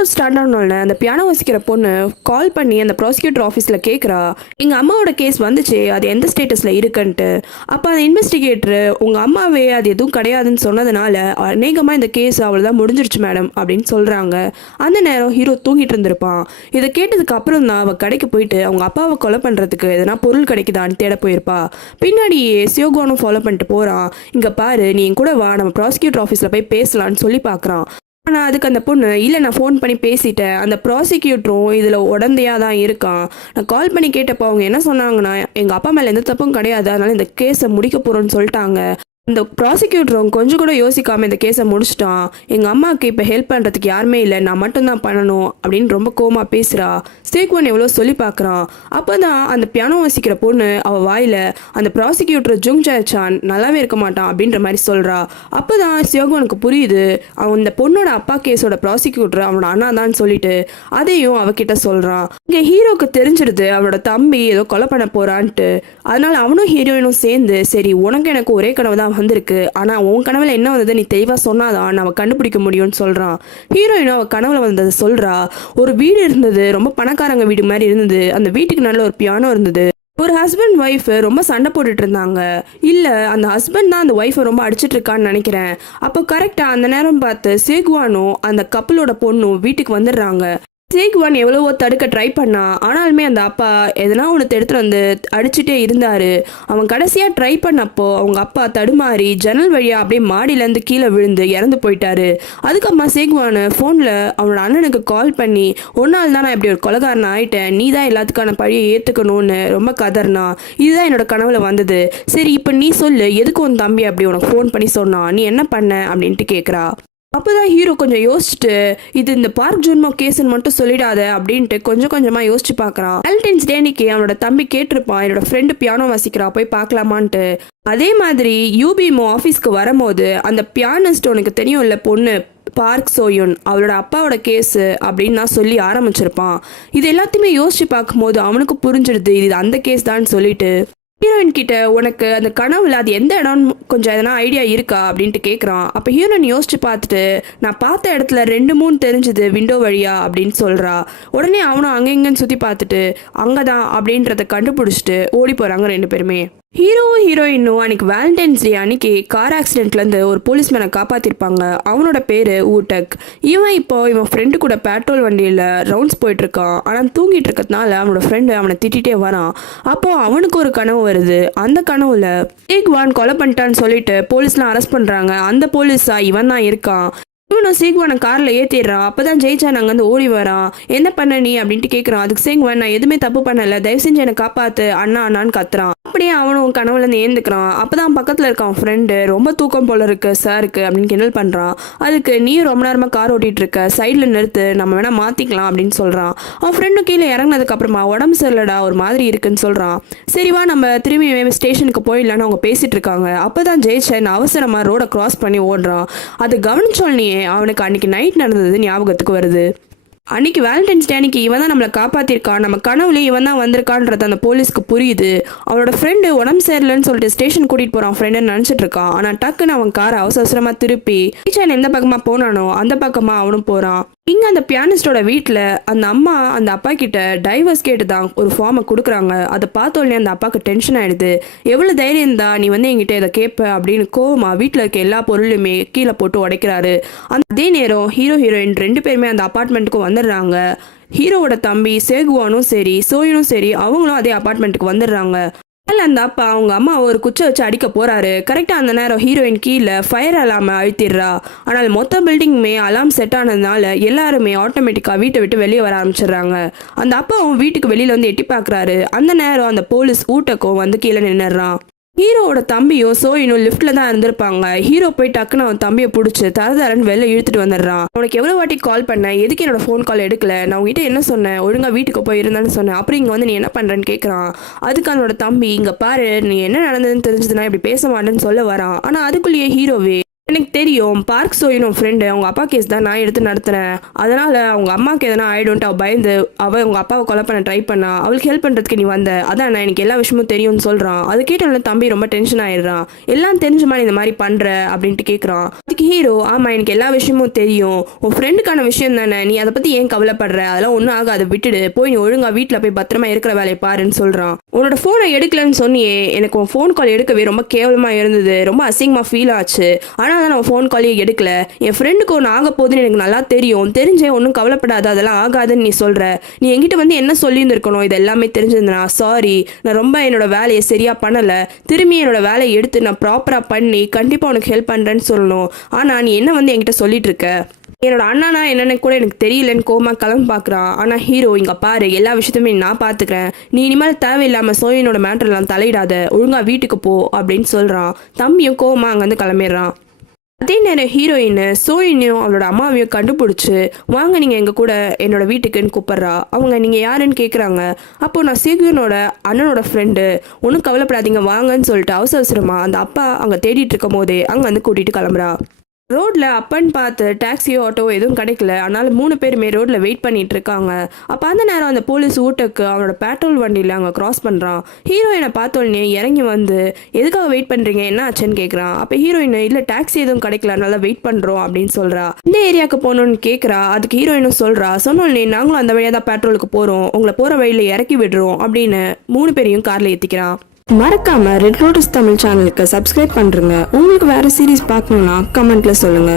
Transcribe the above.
Episode start ஆனோடனே அந்த piano வாசிக்கிற பொண்ணு கால் பண்ணி அந்த ப்ராசிக்யூட்டர் ஆஃபீஸில் கேட்குறா, எங்கள் அம்மாவோட கேஸ் வந்துச்சு, அது எந்த ஸ்டேட்டஸில் இருக்குன்ட்டு. அப்போ அந்த இன்வெஸ்டிகேட்டரு உங்கள் அம்மாவே அது எதுவும் கிடையாதுன்னு சொன்னதுனால அநேகமாக இந்த கேஸ் அவ்வளோதான் முடிஞ்சிருச்சு மேடம் அப்படின்னு சொல்கிறாங்க. அந்த நேரம் ஹீரோ தூங்கிட்டு இருந்திருப்பான். இதை கேட்டதுக்கு அப்புறம் தான் அவள் கடைக்கு போயிட்டு அவங்க அப்பாவை கொலை பண்ணுறதுக்கு எதனா பொருள் கிடைக்குதான்னு தேட போயிருப்பா. பின்னாடியே சியோகோனும் ஃபாலோ பண்ணிட்டு போகிறான். இங்கே பாரு, நீ என் கூட வா, நம்ம ப்ராசிக்யூட்டர் ஆஃபீஸில் போய் பேசலான்னு சொல்லி பார்க்குறான். ஆனால் அதுக்கு அந்த பொண்ணு, இல்லை நான் ஃபோன் பண்ணி பேசிட்டேன், அந்த ப்ராசிக்யூட்டரும் இதில் உடந்தையாக தான் இருக்கான், நான் கால் பண்ணி கேட்டப்போ அவங்க என்ன சொன்னாங்கன்னா எங்கள் அப்பா மேலே எந்த தப்பும் கிடையாது, அதனால இந்த கேஸை முடிக்க போகிறோன்னு சொல்லிட்டாங்க. இந்த ப்ராசிக்யூட்டரும் கொஞ்சம் கூட யோசிக்காமல் இந்த கேஸை முடிச்சிட்டான். எங்கள் அம்மாவுக்கு இப்போ ஹெல்ப் பண்ணுறதுக்கு யாருமே இல்லை, நான் மட்டும்தான் பண்ணணும் அப்படின்னு ரொம்ப கோமா பேசுகிறா. சேக்வான் எவ்வளோ சொல்லி பார்க்குறான். அப்போ தான் அந்த பியானோ வாசிக்கிற பொண்ணு அவள் வாயில் அந்த ப்ராசிக்யூட்டர் ஜுங் ஜாய்சான் நல்லாவே இருக்க மாட்டான் அப்படின்ற மாதிரி சொல்கிறா. அப்போ தான் சியோகுவானுக்கு புரியுது, அவன் இந்த பொண்ணோட அப்பா கேஸோட ப்ராசிக்யூட்டர் அவனோட அண்ணா தான் சொல்லிட்டு அதையும் அவகிட்ட சொல்கிறான். இங்கே ஹீரோக்கு தெரிஞ்சிடுது அவனோட தம்பி ஏதோ கொலை பண்ண போகிறான்ட்டு. அதனால அவனும் ஹீரோயினும் சேர்ந்து, சரி உனக்கு எனக்கு ஒரே கனவு தான் வந்திருக்கு, ஆனா உன் கனவுல என்ன வந்தது நீ தெளிவா சொன்னாதான் அவ கண்டுபிடிக்க முடியும்னு சொல்றான். ஹீரோயினும் அவ கனவுல வந்ததை சொல்றா. ஒரு வீடு இருந்தது, ரொம்ப பணக்காரங்க வீடு மாதிரி இருந்தது. அந்த வீட்டுக்கு நல்ல ஒரு பியானோ இருந்தது. ஒரு ஹஸ்பண்ட் ஒய்ஃப் ரொம்ப சண்டை போட்டுட்டு இருந்தாங்க. இல்ல, அந்த ஹஸ்பண்ட் தான் அந்த ஒய்ஃபை ரொம்ப அடிச்சிட்டு இருக்கான்னு நினைக்கிறேன். அப்போ கரெக்டா அந்த நேரம் பார்த்து சேக்வானும் அந்த கப்பலோட பொண்ணும் வீட்டுக்கு வந்துடுறாங்க. சேக்வான் எவ்வளவோ தடுக்க ட்ரை பண்ணான். ஆனாலுமே அந்த அப்பா எதனா ஒன்று எடுத்துட்டு வந்து அடிச்சுட்டே இருந்தாரு. அவன் கடைசியாக ட்ரை பண்ணப்போ அவங்க அப்பா தடுமாறி ஜன்னல் வழியாக அப்படியே மாடியிலேருந்து கீழே விழுந்து இறந்து போயிட்டாரு. அதுக்கப்புறமா சேக்வான் ஃபோனில் அவனோட அண்ணனுக்கு கால் பண்ணி, ஒரு நாள் தான் நான் இப்படி ஒரு கொலைகாரன் ஆயிட்டேன், நீ தான் எல்லாத்துக்கான பழியை ஏற்றுக்கணும்னு ரொம்ப கதர்னா. இதுதான் என்னோட கனவுல வந்தது. சரி இப்போ நீ சொல்லு, எதுக்கு உன் தம்பி அப்படி உனக்கு ஃபோன் பண்ணி சொன்னான், நீ என்ன பண்ண அப்படின்ட்டு கேட்குறா. அப்போதான் ஹீரோ கொஞ்சம் யோசிச்சுட்டு, இது இந்த பார்க் ஜூன்மோ கேஸ்ன்னு மட்டும் சொல்லிடாத அப்படின்ட்டு கொஞ்சம் கொஞ்சமாக யோசிச்சு பார்க்குறான். வேலண்டைன்ஸ் டே அன்னைக்கு அவனோட தம்பி கேட்டிருப்பான், என்னோட ஃப்ரெண்டு பியானோ வாசிக்கிறா, போய் பார்க்கலாமான்ட்டு. அதே மாதிரி யூபிமோ ஆஃபீஸ்க்கு வரும்போது அந்த பியானிஸ்ட் உனக்கு தெரியும் இல்லை பொண்ணு பார்க் சோயுன், அவளோட அப்பாவோட கேஸு அப்படின்னு நான் சொல்லி ஆரம்பிச்சிருப்பான். இது எல்லாத்தையுமே யோசிச்சு பார்க்கும்போது அவனுக்கு புரிஞ்சிடுது இது அந்த கேஸ் தான் சொல்லிட்டு. ஹீரோயின் கிட்ட உனக்கு அந்த கனவுல அது எந்த இடம்னு கொஞ்சம் எதனா ஐடியா இருக்கா அப்படின்ட்டு கேட்குறான். அப்போ ஹீரோயின் யோசிச்சு பார்த்துட்டு, நான் பார்த்த இடத்துல 2-3 தெரிஞ்சுது விண்டோ வழியா அப்படின்னு சொல்கிறா. உடனே அவனும் அங்கே இங்கன்னு சுற்றி பார்த்துட்டு அங்கே தான் அப்படின்றத கண்டுபிடிச்சிட்டு ஓடி போகிறாங்க 2 பேருமே. ஹீரோவும் ஹீரோயினும் அன்னைக்கு வேலண்டைன்ஸ் டே அன்னைக்கு கார் ஆக்சிடென்ட்லேருந்து ஒரு போலீஸ்மேனை காப்பாற்றிருப்பாங்க. அவனோட பேர் ஊட்டக். இவன் ஃப்ரெண்டு கூட பெட்ரோல் வண்டியில் ரவுண்ட்ஸ் போயிட்டுருக்கான். ஆனால் தூங்கிட்டு இருக்கிறதுனால அவனோட ஃப்ரெண்டு அவனை திட்டிகிட்டே வரான். அப்போ அவனுக்கு ஒரு கனவு வருது. அந்த கனவுல சேக்வான் கொலை பண்ணிட்டான்னு சொல்லிட்டு போலீஸ்லாம் அரெஸ்ட் பண்ணுறாங்க. அந்த போலீஸா இவன் தான் இருக்கான். இவனும் சேக்வானை காரில் ஏற்றிடுறான். அப்போ தான் ஜெயிச்சான் அங்கேருந்து ஓடி வரான். என்ன பண்ண நீ அப்படின்ட்டு கேட்குறான். அதுக்கு சேக்வான், நான் எதுவுமே தப்பு பண்ணலை, தயவு செஞ்சு என்னை காப்பாற்று அண்ணா அண்ணான்னு கத்துறான். அப்படியே அவனும் கனவுலேருந்து ஏந்துக்கிறான். அப்போ தான் பக்கத்தில் இருக்கான் ஃப்ரெண்டு, ரொம்ப தூக்கம் போல இருக்கு சாருக்கு அப்படின்னு கிண்டல் பண்ணுறான். அதுக்கு நீ ரொம்ப நேரமாக கார் ஓட்டிகிட்டு இருக்க, சைடில் நிறுத்து, நம்ம வேணால் மாற்றிக்கலாம் அப்படின்னு சொல்கிறான். அவன் ஃப்ரெண்டும் கீழே இறங்கினதுக்கு அப்புறமா உடம்பு சரியில்லடா ஒரு மாதிரி இருக்குன்னு சொல்கிறான். சரிவா நம்ம திரும்பி ஸ்டேஷனுக்கு போயிடலான்னு அவங்க பேசிகிட்டு இருக்காங்க. அப்போ தான் ஜெயிச்சன் அவசரமாக ரோடை கிராஸ் பண்ணி ஓடுறான். அது கவனிச்சோல்னியே அவனுக்கு அன்னைக்கு நைட் நடந்தது ஞாபகத்துக்கு வருது. அன்னைக்கு வேலண்டைன்ஸ் டே அன்னைக்கு இவன் தான் நம்மளை காப்பாற்றிருக்கான், நம்ம கனவுல இவன் தான் வந்திருக்கான்றது அந்த போலீஸ்க்கு புரியுது. அவனோட ஃப்ரெண்டு உடம்பு சரியில்லைன்னு சொல்லிட்டு ஸ்டேஷன் கூட்டிகிட்டு போகிறான் ஃப்ரெண்டுன்னு நினச்சிட்டு இருக்கான். ஆனால் டக்குன்னு அவன் காரை அவசரமாக திருப்பி டீச்சர் எந்த பக்கமாக போனானோ அந்த பக்கமாக அவனும் போகிறான். இங்கே அந்த பியானிஸ்டோட வீட்டில் அந்த அம்மா அந்த அப்பா கிட்ட டைவர்ஸ் கேட்டு தான் ஒரு ஃபார்மை கொடுக்குறாங்க. அதை பார்த்தோன்னே அந்த அப்பாவுக்கு டென்ஷன் ஆகிடுது. எவ்வளோ தைரியம் இருந்தா நீ என்கிட்ட இதை கேட்ப அப்படின்னு கோவமா வீட்டில் இருக்க எல்லா பொருளுமே கீழே போட்டு உடைக்கிறாரு. அதே நேரம் ஹீரோ ஹீரோயின் 2 பேருமே அந்த அப்பார்ட்மெண்ட்டுக்கு வந்துடுறாங்க. ஹீரோவோட தம்பி சேகுவானும் சரி சோயனும் சரி அவங்களும் அதே அப்பார்ட்மெண்ட்டுக்கு வந்துடுறாங்க. அந்த அப்பா அவங்க அம்மா ஒரு குச்சை வச்சு அடிக்க போறாரு. கரெக்டா அந்த நேரம் ஹீரோயின் கீழே ஃபயர் அலாம அழுத்திடுறா. ஆனால் மொத்த பில்டிங்குமே அலாம் செட் ஆனதுனால எல்லாருமே ஆட்டோமேட்டிக்கா வீட்டை விட்டு வெளியே வர ஆரம்பிச்சிடுறாங்க. அந்த அப்பாவும் வீட்டுக்கு வெளியில வந்து எட்டி பாக்குறாரு. அந்த நேரம் அந்த போலீஸ் ஊட்டக்கும் வந்து கீழே நின்னுறான். ஹீரோவோட தம்பியும் சோயினும் லிஃப்ட்ல தான் இருந்திருப்பாங்க. ஹீரோ போய் டக்குன்னு அவன் தம்பியை பிடிச்சி தரதரன்னு வெளில இழுத்துட்டு வந்துடுறான். உனக்கு எவ்வளவு வாட்டி கால் பண்ண, எதுக்கு என்னோட ஃபோன் கால் எடுக்கல, நான் உங்ககிட்ட என்ன சொன்னேன், ஒழுங்கா வீட்டுக்கு போய் இருந்தான்னு சொன்னேன், அப்புறம் இங்க வந்து நீ என்ன பண்றேன்னு கேட்கறான். அதுக்கு அவனோட தம்பி, இங்க பாரு, நீ என்ன நடந்ததுன்னு தெரிஞ்சதுன்னா இப்படி பேச மாட்டேன்னு சொல்ல வரான். ஆனா அதுக்குள்ளேயே ஹீரோவே எனக்கு தெரியும் பார்க் சோயின் ஃப்ரெண்டு அவங்க அப்பா கேஸ் தான் நான் எடுத்து நடத்துகிறேன், அதனால் அவங்க அம்மாவுக்கு எதனா ஆகிடும்ட்டு அவள் பயந்து அவள் அவங்க அப்பாவை கொலை பண்ண ட்ரை பண்ணா, அவளுக்கு ஹெல்ப் பண்ணுறதுக்கு நீ வந்த, அதான் நான் எனக்கு எல்லா விஷயமும் தெரியும்னு சொல்கிறான். அது கேட்டோன்னு தம்பி ரொம்ப டென்ஷன் ஆயிடுறான். எல்லாம் தெரிஞ்சுமா நீ இந்த மாதிரி பண்ணுற அப்படின்ட்டு கேட்குறான். அதுக்கு ஹீரோ, ஆமாம் எனக்கு எல்லா விஷயமும் தெரியும், உன் ஃப்ரெண்டுக்கான விஷயம் தானே, நீ அதை பற்றி ஏன் கவலைப்படுற, அதெல்லாம் ஒன்றும் ஆகாது, விட்டுடு, போய் நீ ஒழுங்காக வீட்டில் போய் பத்திரமா இருக்கிற வேலையை பாருன்னு சொல்கிறான். உன்னோட ஃபோனை எடுக்கலன்னு சொன்னியே, எனக்கு உன் ஃபோன் கால் எடுக்கவே ரொம்ப கேவலமாக இருந்தது, ரொம்ப அசிங்கமாக ஃபீல் ஆச்சு, ஆனால் தான் நான் ஃபோன் காலே எடுக்கல, என் ஃப்ரெண்டுக்கு ஒன்று ஆக போகுதுன்னு எனக்கு நல்லா தெரியும், தெரிஞ்சே ஒன்றும் கவலைப்படாத, அதெல்லாம் ஆகாதுன்னு நீ சொல்கிற, நீ என்கிட்ட வந்து என்ன சொல்லியிருந்துருக்கணும், இது எல்லாமே தெரிஞ்சிருந்தேனா, சாரி, நான் ரொம்ப என்னோட வேலையை சரியாக பண்ணலை, திரும்பி என்னோட வேலையை எடுத்து நான் ப்ராப்பராக பண்ணி கண்டிப்பாக உனக்கு ஹெல்ப் பண்ணுறேன்னு சொல்லணும், ஆனால் நீ என்ன வந்து என்கிட்ட சொல்லிட்டு இருக்க, என்னோட அண்ணனா என்னென்னு கூட எனக்கு தெரியலன்னு கோமா கிளம்பி பார்க்குறான். ஆனால் ஹீரோ, இங்கே பாரு, எல்லா விஷயத்தையுமே நான் பார்த்துக்கிறேன், நீ இனிமேல் தேவையில்லாமல் சோயினோட மேட்டர்லாம் தலையிடாத, ஒழுங்காக வீட்டுக்கு போ அப்படின்னு சொல்கிறான். தம்பியும் கோமா அங்கேருந்து கிளம்பிடுறான். அதே நேரம் ஹீரோயின் சோயினையும் அவளோட அம்மாவையும் கண்டுபிடிச்சி, வாங்க நீங்கள் எங்கள் கூட என்னோட வீட்டுக்குன்னு கூப்பிட்றா. அவங்க நீங்கள் யாருன்னு கேட்குறாங்க. அப்போது நான் சீகியனோட அண்ணனோட ஃப்ரெண்டு, ஒன்றும் கவலைப்படாதீங்க வாங்கன்னு சொல்லிட்டு அவசரமாக அந்த அப்பா அங்கே தேடிட்டு இருக்கும் போதே அங்கே வந்து கூட்டிகிட்டு கிளம்புறா. ரோட்டில் அப்பன்னு பார்த்து டாக்ஸியோ ஆட்டோ எதுவும் கிடைக்கல, அதனால 3 பேருமே ரோட்டில் வெயிட் பண்ணிட்டு இருக்காங்க. அப்போ அந்த நேரம் அந்த போலீஸ் ஊட்டுக்கு அவனோட பெட்ரோல் வண்டியில் அங்கே கிராஸ் பண்ணுறான். ஹீரோயினை பார்த்தோன்னே இறங்கி வந்து, எதுக்காக வெயிட் பண்ணுறீங்க, என்ன ஆச்சுன்னு கேட்குறான். அப்போ ஹீரோயின், இல்லை டாக்ஸி எதுவும் கிடைக்கல, அதனால வெயிட் பண்ணுறோம் அப்படின்னு சொல்கிறா. இந்த ஏரியாவுக்கு போகணுன்னு கேட்குறா. அதுக்கு ஹீரோயினும் சொல்கிறா, சொன்னோன்னே நாங்களும் அந்த வழியாக தான் பெட்ரோலுக்கு போகிறோம், உங்களை போகிற வழியில் இறக்கி விடுறோம் அப்படின்னு 3 பேரையும் காரில் ஏற்றிக்கிறான். மறக்காம ரெட் லோட்டஸ் தமிழ் சேனலுக்கு சப்ஸ்கிரைப் பண்ணுங்க. உங்களுக்கு வேற சீரிஸ் பார்க்கணும்னா கமெண்ட்ல சொல்லுங்க.